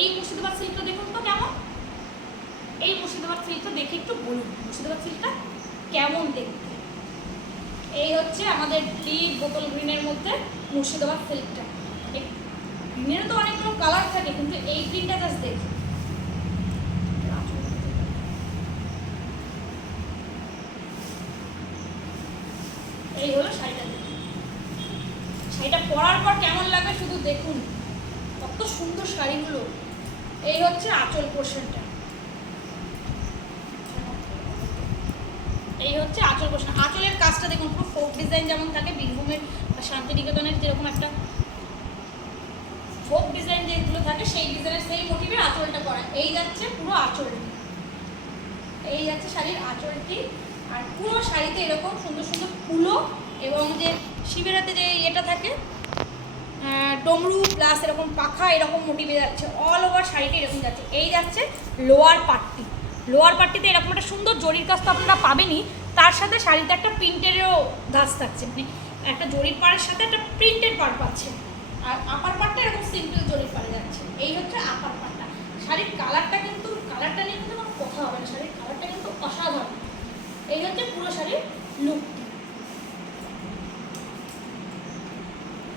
এই মুর্শিদাবাদ সিল্কটা দেখুন তো কেমন, এই মুর্শিদাবাদ সিল্কটা দেখে একটু বলুন মুর্শিদাবাদ সিল্কটা কেমন দেখতে। এই হচ্ছে আমাদের ডিপ বোতল গ্রিনের মধ্যে মুর্শিদাবাদ সিল্কটা। গ্রিনেরও তো অনেকগুলো কালার থাকে, কিন্তু এই গ্রিনটা জাস্ট দেখি। এই হলো শাড়িটা, শাড়িটা পরার পর কেমন লাগে শুধু দেখুন, কত সুন্দর শাড়িগুলো। এই হচ্ছে আঁচল পোর্শনটা, এই হচ্ছে আঁচল পোর্শন। আঁচলের কাজটা দেখুন পুরো ফোক ডিজাইন যেমন থাকে বীরভূমের বা শান্তিনিকেতনের যেরকম একটা ফোক ডিজাইন যেগুলো থাকে সেই ডিজাইনের সেই মোটিভে আঁচলটা করা। এই যাচ্ছে পুরো আঁচলটি, এই যাচ্ছে শাড়ির আঁচলটি। আর পুরো শাড়িতে এরকম সুন্দর সুন্দর ফুলো এবং যে শিবের হাতে যে এটা থাকে ডমরু প্লাস এরকম পাখা এরকম মোটিভে যাচ্ছে। অল ওভার শাড়িটা এরকম যাচ্ছে। এই যাচ্ছে লোয়ার পার্টটি, লোয়ার পার্টিতে এরকম একটা সুন্দর জরির কাজ তো আপনারা পাবেনই, তার সাথে শাড়িতে একটা প্রিন্টেরও ধাঁচ থাকছে, মানে একটা জরির পাড়ের সাথে একটা প্রিন্টেড পাড় পাচ্ছে। আর আপার পাড়টা এরকম সিম্পল জরির পাড়ে যাচ্ছে। এই হচ্ছে আপার পাড়টা। শাড়ির কালারটা কিন্তু, কালারটা নিয়ে কিন্তু কোনো কথা হবে না, শাড়ির কালারটা কিন্তু অসাধারণ। এই হচ্ছে পুরো শাড়ির লুকটা।